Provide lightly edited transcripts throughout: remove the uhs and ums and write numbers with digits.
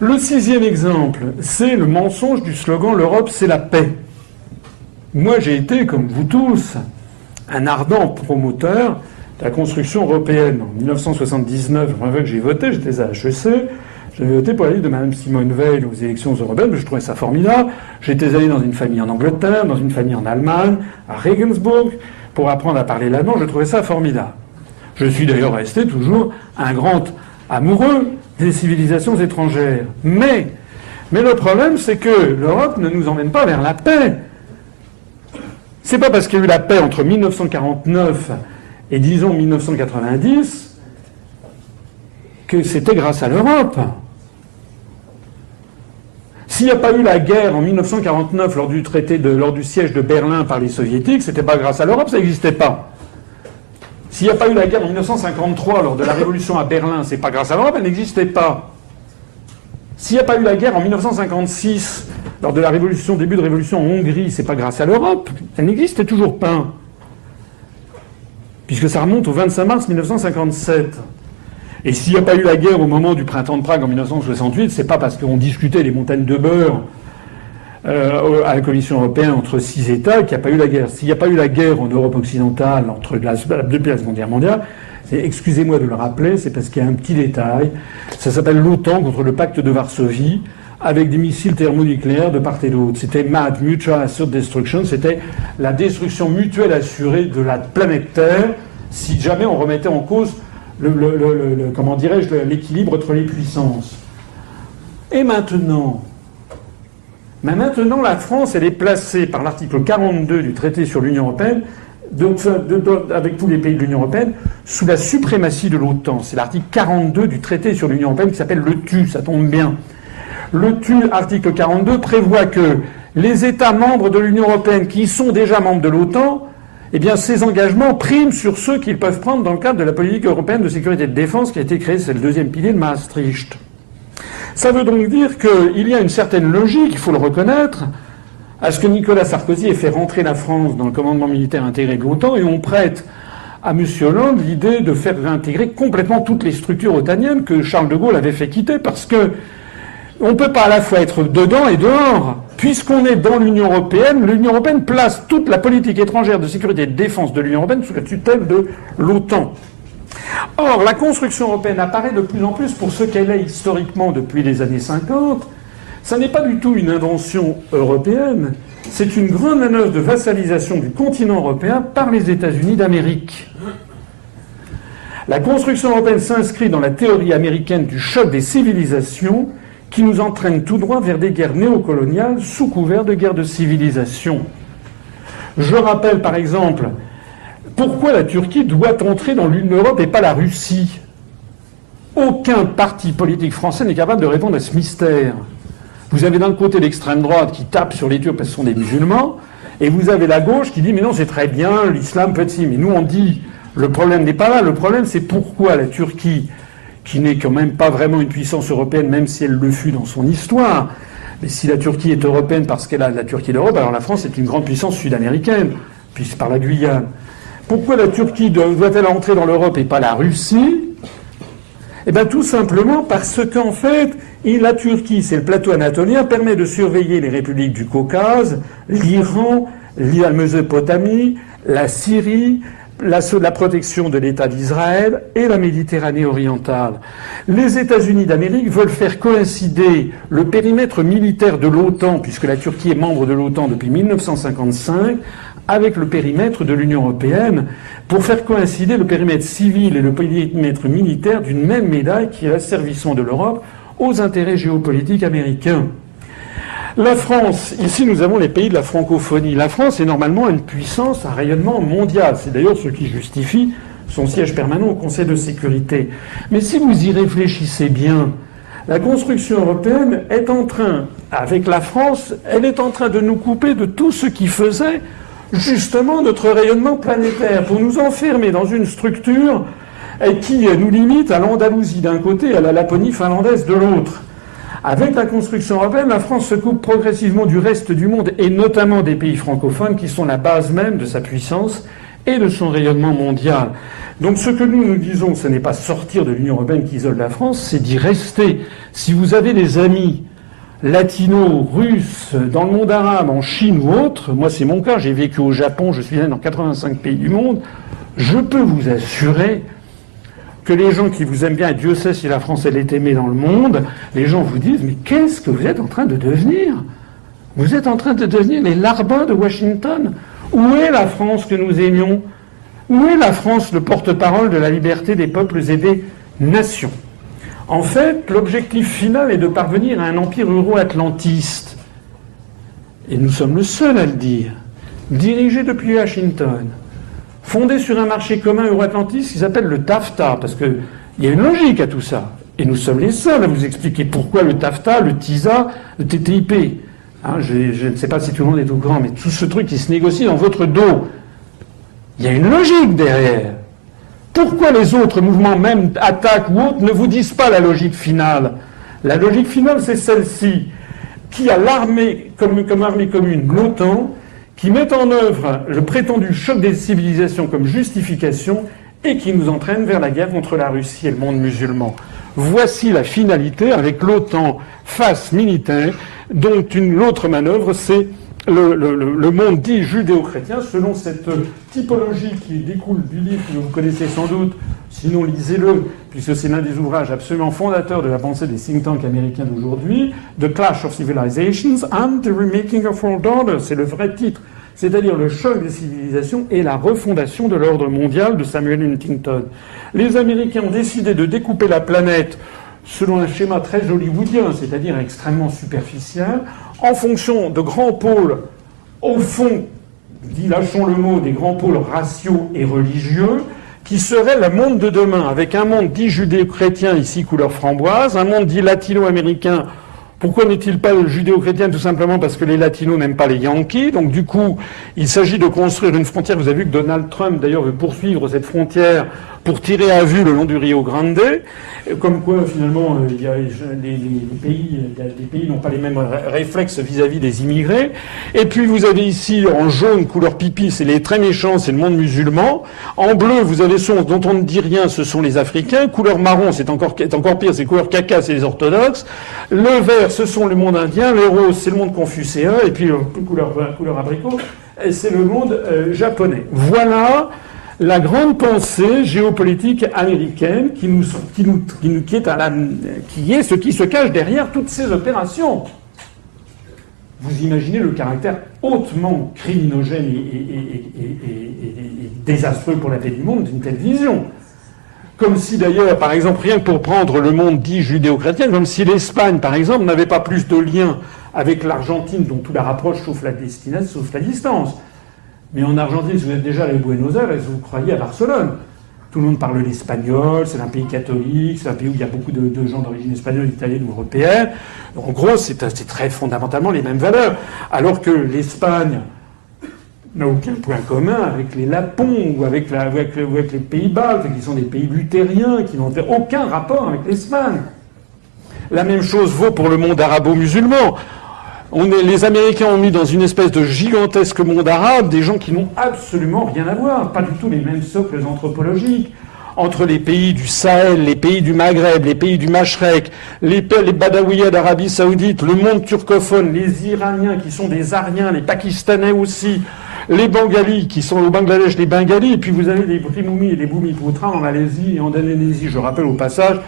Le sixième exemple, c'est le mensonge du slogan « L'Europe, c'est la paix ». Moi, j'ai été, comme vous tous, un ardent promoteur de la construction européenne. En 1979, la première fois que j'ai voté, j'étais à HEC. J'avais voté pour la liste de Mme Simone Veil aux élections européennes, je trouvais ça formidable. J'étais allé dans une famille en Angleterre, dans une famille en Allemagne, à Regensburg, pour apprendre à parler l'allemand, je trouvais ça formidable. Je suis d'ailleurs resté toujours un grand amoureux des civilisations étrangères. Mais le problème, c'est que l'Europe ne nous emmène pas vers la paix. C'est pas parce qu'il y a eu la paix entre 1949 et disons 1990 que c'était grâce à l'Europe. S'il n'y a pas eu la guerre en 1949 lors du siège de Berlin par les soviétiques, c'était pas grâce à l'Europe, ça n'existait pas. S'il n'y a pas eu la guerre en 1953 lors de la révolution à Berlin, c'est pas grâce à l'Europe, elle n'existait pas. S'il n'y a pas eu la guerre en 1956 lors de la début de révolution en Hongrie, c'est pas grâce à l'Europe, elle n'existait toujours pas. Puisque ça remonte au 25 mars 1957. Et s'il n'y a pas eu la guerre au moment du printemps de Prague en 1968, c'est pas parce qu'on discutait les montagnes de beurre à la Commission européenne entre 6 États qu'il n'y a pas eu la guerre. S'il n'y a pas eu la guerre en Europe occidentale depuis la Seconde Guerre mondiale, excusez-moi de le rappeler, c'est parce qu'il y a un petit détail. Ça s'appelle l'OTAN contre le pacte de Varsovie, avec des missiles thermonucléaires de part et d'autre. C'était MAD, Mutual Assured Destruction, c'était la destruction mutuelle assurée de la planète Terre si jamais on remettait en cause l'équilibre entre les puissances. Et maintenant, la France, elle est placée par l'article 42 du traité sur l'Union européenne, avec tous les pays de l'Union européenne, sous la suprématie de l'OTAN. C'est l'article 42 du traité sur l'Union européenne qui s'appelle le TU, ça tombe bien. Le TU, article 42, prévoit que les États membres de l'Union européenne qui sont déjà membres de l'OTAN, eh bien, ces engagements priment sur ceux qu'ils peuvent prendre dans le cadre de la politique européenne de sécurité et de défense qui a été créée, c'est le deuxième pilier de Maastricht. Ça veut donc dire qu'il y a une certaine logique, il faut le reconnaître, à ce que Nicolas Sarkozy ait fait rentrer la France dans le commandement militaire intégré de l'OTAN et on prête à M. Hollande l'idée de faire réintégrer complètement toutes les structures otaniennes que Charles de Gaulle avait fait quitter parce que on ne peut pas à la fois être dedans et dehors. Puisqu'on est dans l'Union européenne place toute la politique étrangère de sécurité et de défense de l'Union européenne sous la tutelle de l'OTAN. Or, la construction européenne apparaît de plus en plus pour ce qu'elle est historiquement depuis les années 50. Ça n'est pas du tout une invention européenne, c'est une grande manœuvre de vassalisation du continent européen par les États-Unis d'Amérique. La construction européenne s'inscrit dans la théorie américaine du choc des civilisations qui nous entraîne tout droit vers des guerres néocoloniales sous couvert de guerres de civilisation. Je rappelle par exemple pourquoi la Turquie doit entrer dans l'Europe et pas la Russie. Aucun parti politique français n'est capable de répondre à ce mystère. Vous avez d'un côté l'extrême droite qui tape sur les Turcs parce que ce sont des musulmans, et vous avez la gauche qui dit mais non c'est très bien, l'islam peut être si. Mais nous on dit le problème n'est pas là, le problème c'est pourquoi la Turquie, qui n'est quand même pas vraiment une puissance européenne, même si elle le fut dans son histoire. Mais si la Turquie est européenne parce qu'elle a la Turquie d'Europe, alors la France est une grande puissance sud-américaine, puis par la Guyane. Pourquoi la Turquie doit-elle entrer dans l'Europe et pas la Russie ? Eh bien tout simplement parce qu'en fait, la Turquie, c'est le plateau anatolien, permet de surveiller les républiques du Caucase, l'Iran, la Mésopotamie, la Syrie, la protection de l'État d'Israël et la Méditerranée orientale. Les États-Unis d'Amérique veulent faire coïncider le périmètre militaire de l'OTAN, puisque la Turquie est membre de l'OTAN depuis 1955, avec le périmètre de l'Union européenne, pour faire coïncider le périmètre civil et le périmètre militaire d'une même médaille qui est l'asservissement de l'Europe aux intérêts géopolitiques américains. La France, ici nous avons les pays de la francophonie. La France est normalement une puissance à rayonnement mondial. C'est d'ailleurs ce qui justifie son siège permanent au Conseil de sécurité. Mais si vous y réfléchissez bien, la construction européenne est en train, avec la France, elle est en train de nous couper de tout ce qui faisait justement notre rayonnement planétaire, pour nous enfermer dans une structure qui nous limite à l'Andalousie d'un côté et à la Laponie finlandaise de l'autre. Avec la construction européenne, la France se coupe progressivement du reste du monde, et notamment des pays francophones, qui sont la base même de sa puissance et de son rayonnement mondial. Donc ce que nous disons, ce n'est pas sortir de l'Union européenne qui isole la France, c'est d'y rester. Si vous avez des amis latinos, russes, dans le monde arabe, en Chine ou autre, moi c'est mon cas, j'ai vécu au Japon, je suis allé dans 85 pays du monde, je peux vous assurer que les gens qui vous aiment bien, et Dieu sait si la France elle est aimée dans le monde, les gens vous disent « Mais qu'est-ce que vous êtes en train de devenir ? Vous êtes en train de devenir les larbins de Washington. Où est la France que nous aimions ? Où est la France, le porte-parole de la liberté des peuples et des nations ?» En fait, l'objectif final est de parvenir à un empire euro-atlantiste. Et nous sommes le seul à le dire. Dirigé depuis Washington. Fondé sur un marché commun euro-atlantiste qui s'appelle le TAFTA. Parce qu'il y a une logique à tout ça. Et nous sommes les seuls à vous expliquer pourquoi le TAFTA, le TISA, le TTIP. Hein, je ne sais pas si tout le monde est au courant, mais tout ce truc qui se négocie dans votre dos. Il y a une logique derrière. Pourquoi les autres mouvements, même attaques ou autres, ne vous disent pas la logique finale ? La logique finale, c'est celle-ci, qui a l'armée comme armée commune, l'OTAN, qui met en œuvre le prétendu choc des civilisations comme justification et qui nous entraîne vers la guerre contre la Russie et le monde musulman. Voici la finalité avec l'OTAN face militaire, dont l'autre manœuvre, c'est le monde dit judéo-chrétien, selon cette typologie qui découle du livre que vous connaissez sans doute, sinon lisez-le, puisque c'est l'un des ouvrages absolument fondateurs de la pensée des think tanks américains d'aujourd'hui, The Clash of Civilizations and the Remaking of World Order, c'est le vrai titre, c'est-à-dire le choc des civilisations et la refondation de l'ordre mondial de Samuel Huntington. Les Américains ont décidé de découper la planète selon un schéma très hollywoodien, c'est-à-dire extrêmement superficiel, en fonction de grands pôles, au fond, lâchons le mot, des grands pôles raciaux et religieux, qui seraient le monde de demain, avec un monde dit judéo-chrétien, ici couleur framboise, un monde dit latino-américain. Pourquoi n'est-il pas judéo-chrétien ? Tout simplement parce que les latinos n'aiment pas les Yankees. Donc du coup, il s'agit de construire une frontière. Vous avez vu que Donald Trump, d'ailleurs, veut poursuivre cette frontière pour tirer à vue le long du Rio Grande. Comme quoi, finalement, les pays n'ont pas les mêmes réflexes vis-à-vis des immigrés. Et puis, vous avez ici, en jaune, couleur pipi, c'est les très méchants, c'est le monde musulman. En bleu, vous avez ceux dont on ne dit rien, ce sont les Africains. Couleur marron, c'est encore pire, c'est couleur caca, c'est les orthodoxes. Le vert, ce sont le monde indien. Le rose, c'est le monde confucéen. Et puis, couleur abricot, c'est le monde japonais. Voilà la grande pensée géopolitique américaine qui est ce qui se cache derrière toutes ces opérations. Vous imaginez le caractère hautement criminogène et désastreux pour la paix du monde d'une telle vision. Comme si d'ailleurs, par exemple, rien que pour prendre le monde dit judéo-chrétien, comme si l'Espagne, par exemple, n'avait pas plus de liens avec l'Argentine, dont tout la rapproche sauf la distance. Mais en Argentine, si vous êtes déjà allé à Buenos Aires, vous croyez à Barcelone. Tout le monde parle l'espagnol, c'est un pays catholique, c'est un pays où il y a beaucoup de gens d'origine espagnole, italienne ou européenne. En gros, c'est très fondamentalement les mêmes valeurs. Alors que l'Espagne n'a aucun point commun avec les Lapons ou avec les pays baltes, qui sont des pays luthériens, qui n'ont aucun rapport avec l'Espagne. La même chose vaut pour le monde arabo-musulman. Les Américains ont mis dans une espèce de gigantesque monde arabe des gens qui n'ont absolument rien à voir, pas du tout les mêmes socles anthropologiques. Entre les pays du Sahel, les pays du Maghreb, les pays du Mashrek, les Badaouïas d'Arabie Saoudite, le monde turcophone, les Iraniens qui sont des Ariens, les Pakistanais aussi, les Bengalis qui sont au Bangladesh, les Bengalis, et puis vous avez les Brimoumis et les Bumiputras en Malaisie et en Indonésie. Je rappelle au passage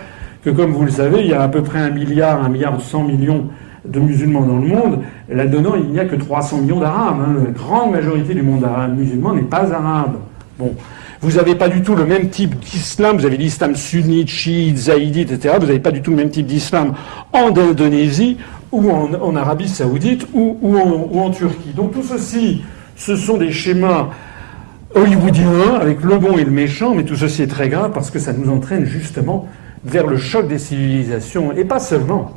que, comme vous le savez, il y a à peu près 1 milliard 100 millions de musulmans dans le monde. Là-dedans, il n'y a que 300 millions d'Arabes. La grande majorité du monde musulman n'est pas arabe. Bon. Vous n'avez pas du tout le même type d'islam. Vous avez l'islam sunnite, chiite, zaïdite, etc. Vous n'avez pas du tout le même type d'islam en Indonésie ou en Arabie Saoudite ou en Turquie. Donc tout ceci, ce sont des schémas hollywoodiens avec le bon et le méchant, mais tout ceci est très grave parce que ça nous entraîne justement vers le choc des civilisations, et pas seulement.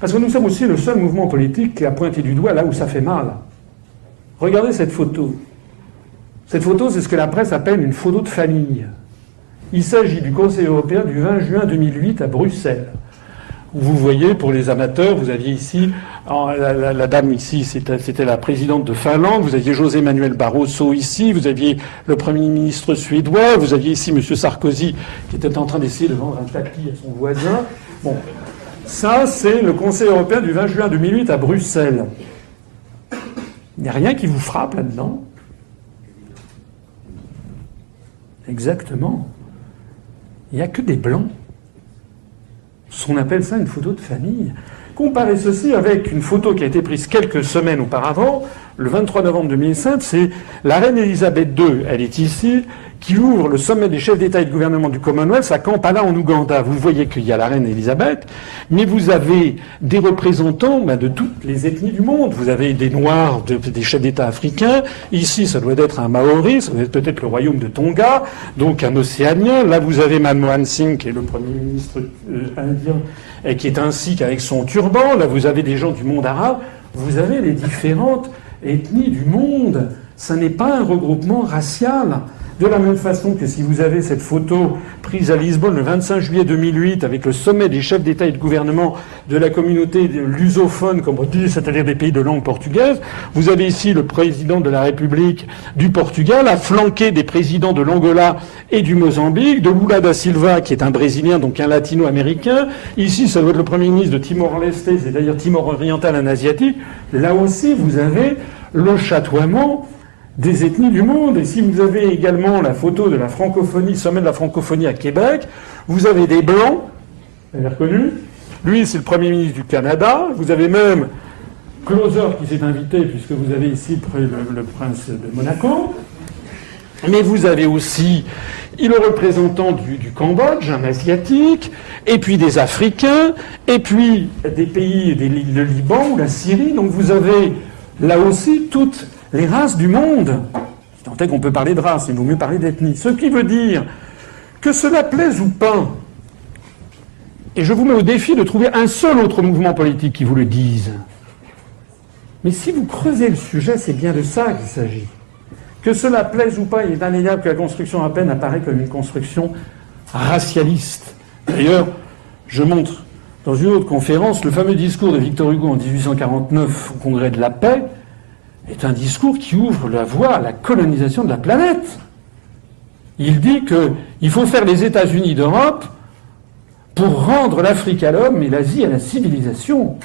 Parce que nous sommes aussi le seul mouvement politique qui a pointé du doigt là où ça fait mal. Regardez cette photo. Cette photo, c'est ce que la presse appelle une photo de famille. Il s'agit du Conseil européen du 20 juin 2008 à Bruxelles. où vous voyez, pour les amateurs, vous aviez ici, la dame ici, c'était la présidente de Finlande, vous aviez José Manuel Barroso ici, vous aviez le Premier ministre suédois, vous aviez ici M. Sarkozy qui était en train d'essayer de vendre un tapis à son voisin. Bon, ça, c'est le Conseil européen du 20 juin 2008 à Bruxelles. Il n'y a rien qui vous frappe là-dedans? Exactement. Il n'y a que des blancs. On appelle ça une photo de famille. Comparez ceci avec une photo qui a été prise quelques semaines auparavant, le 23 novembre 2005, c'est la reine Elisabeth II, elle est ici, qui ouvre le sommet des chefs d'État et de gouvernement du Commonwealth à Kampala en Ouganda. Vous voyez qu'il y a la reine Elisabeth, mais vous avez des représentants de toutes les ethnies du monde. Vous avez des Noirs, des chefs d'État africains. Ici, ça doit être un Maori, ça doit être peut-être le royaume de Tonga, donc un Océanien. Là, vous avez Manmohan Singh, qui est le premier ministre indien, et qui est un Sikh avec son turban. Là, vous avez des gens du monde arabe. Vous avez les différentes ethnies du monde. Ça n'est pas un regroupement racial. De la même façon que si vous avez cette photo prise à Lisbonne le 25 juillet 2008 avec le sommet des chefs d'État et de gouvernement de la communauté lusophone, comme on dit, c'est-à-dire des pays de langue portugaise, vous avez ici le président de la République du Portugal, à flanquer des présidents de l'Angola et du Mozambique, de Lula da Silva, qui est un Brésilien, donc un latino-américain. Ici, ça doit être le Premier ministre de Timor-Leste, c'est-à-dire Timor oriental, un asiatique. Là aussi, vous avez le chatoiement des ethnies du monde. Et si vous avez également la photo de la francophonie, sommet de la francophonie à Québec, vous avez des blancs, vous avez reconnu. Lui, c'est le Premier ministre du Canada. Vous avez même Closer qui s'est invité, puisque vous avez ici le prince de Monaco. Mais vous avez aussi le représentant du Cambodge, un asiatique, et puis des Africains, et puis des pays, le Liban ou la Syrie. Donc vous avez là aussi toutes les races du monde. Tant est qu'on peut parler de race, il vaut mieux parler d'ethnie. Ce qui veut dire que cela plaise ou pas, et je vous mets au défi de trouver un seul autre mouvement politique qui vous le dise. Mais si vous creusez le sujet, c'est bien de ça qu'il s'agit. Que cela plaise ou pas, il est indéniable que la construction européenne apparaît comme une construction racialiste. D'ailleurs, je montre dans une autre conférence le fameux discours de Victor Hugo en 1849 au Congrès de la paix, est un discours qui ouvre la voie à la colonisation de la planète. Il dit qu'il faut faire les États-Unis d'Europe pour rendre l'Afrique à l'homme et l'Asie à la civilisation.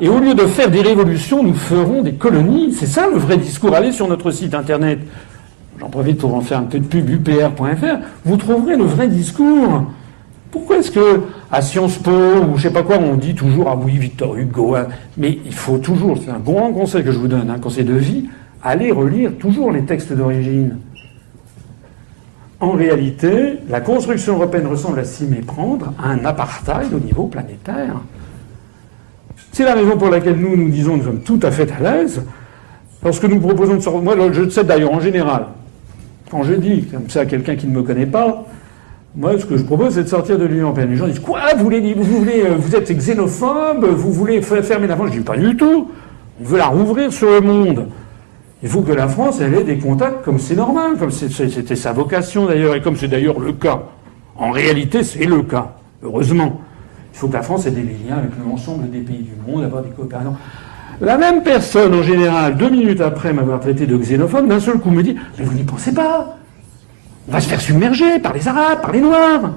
Et au lieu de faire des révolutions, nous ferons des colonies. C'est ça le vrai discours. Allez sur notre site internet, j'en profite pour en faire un peu de pub, upr.fr, vous trouverez le vrai discours. Pourquoi est-ce que à Sciences Po ou je sais pas quoi, on dit toujours ah oui Victor Hugo, hein. Mais il faut toujours, c'est un grand conseil que je vous donne, un conseil de vie, allez relire toujours les textes d'origine. En réalité, la construction européenne ressemble à s'y méprendre à un apartheid au niveau planétaire. C'est la raison pour laquelle nous disons que nous sommes tout à fait à l'aise, parce que nous proposons de sortir. Moi, je sais d'ailleurs en général, quand je dis comme ça à quelqu'un qui ne me connaît pas, moi, ce que je propose, c'est de sortir de l'Union européenne. Les gens disent quoi, vous êtes xénophobe, vous voulez fermer la France? Je dis pas du tout. On veut la rouvrir sur le monde. Il faut que la France elle ait des contacts comme c'est normal, comme c'était sa vocation d'ailleurs, et comme c'est d'ailleurs le cas. En réalité, c'est le cas, heureusement. Il faut que la France ait des liens avec l'ensemble des pays du monde, avoir des coopérations. La même personne, en général, 2 minutes après m'avoir traité de xénophobe, d'un seul coup me dit « Mais vous n'y pensez pas ! On va se faire submerger par les Arabes, par les Noirs !»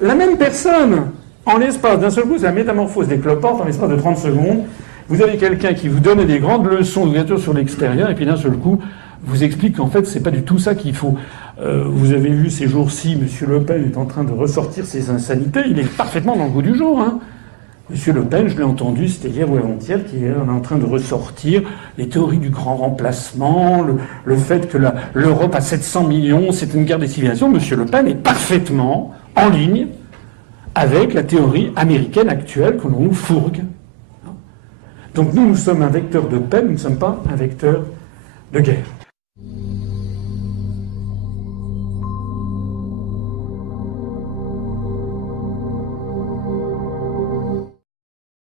La même personne, en l'espace d'un seul coup, c'est la métamorphose des cloportes, en l'espace de 30 secondes. Vous avez quelqu'un qui vous donne des grandes leçons d'ouverture sur l'extérieur, et puis d'un seul coup, vous explique qu'en fait, c'est pas du tout ça qu'il faut. Vous avez vu ces jours-ci, M. Le Pen est en train de ressortir ses insanités. Il est parfaitement dans le goût du jour. Hein. M. Le Pen, je l'ai entendu, c'était hier ou avant-hier, qui est en train de ressortir les théories du grand remplacement, le fait que l'Europe a 700 millions, c'est une guerre des civilisations. M. Le Pen est parfaitement en ligne avec la théorie américaine actuelle que l'on nous fourgue. Donc nous sommes un vecteur de paix, nous ne sommes pas un vecteur de guerre.